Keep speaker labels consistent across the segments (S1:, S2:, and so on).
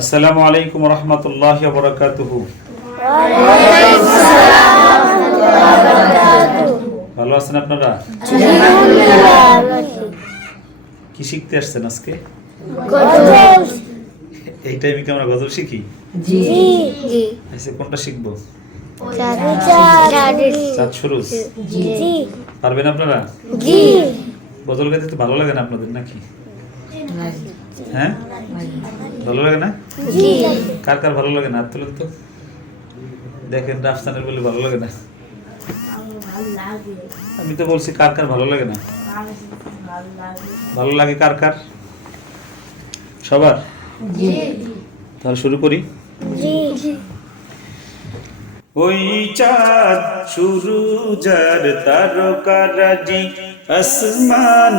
S1: আসসালামু আলাইকুম রহমতুল্লাহ বরকাতুহ। ভালো আছেন আপনারা? কি শিখতে আসছেন আজকে? এই টাইমে কি আমরা গজল শিখি? আচ্ছা কোনটা শিখব? চাঁদ। পারবেন আপনারা? গজল গাইতে তো ভালো লাগে না আপনাদের নাকি? হ্যাঁ? ভালো লাগে না? কার কার ভালো লাগে না? আর তো। দেখেন রাফসানের বলে ভালো লাগে না। আমি তো বলছি কার কার ভালো লাগে না? ভালো লাগে কার কার? সবার? তাহলে শুরু করি। ওই চাঁদ শুরু যার তারকারাজি, আসমান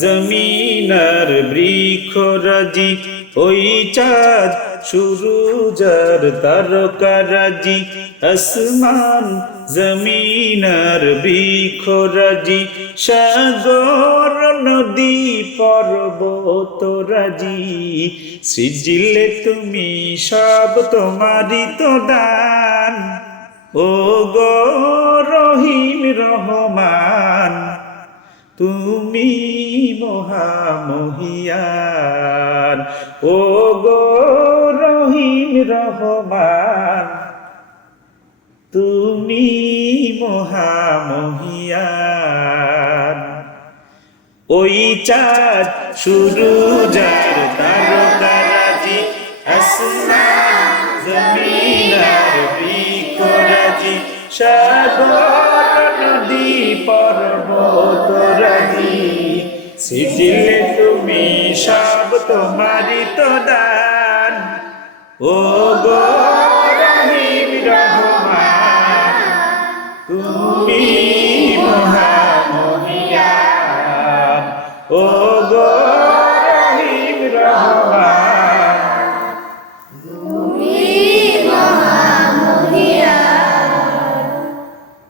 S1: জমিনার বৃক্ষরাজি। ওই চাঁদ শুরু যার তারকারাজি, আসমান জমিনার বৃক্ষরাজি। সাগর, নদী পর্বত রাজি সৃজিলে তুমি সব তোমারই তো দান। ও গো রহিম রহমান, তুমি মহামহিয়ান। ও গো রহিম রহমান, তুমি মহামহিয়ান। ওই চাঁদ শুরু যার তারকারাজি আসমান জমিনার বিকরাজি সাগর নদী পর্বত রাজি। সিজিলে তুমি সব তোমারই তো দান ও গো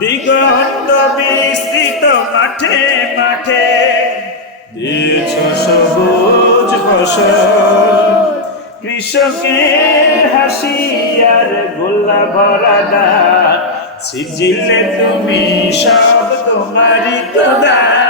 S1: দিগন্ত বিস্তৃত মাঠে মাঠে। দিয়েছ সবুজ ফসল। কৃষকের হাসি আর গোলা ভরা দান সিজিলে তুমি সব তোমারই তো দান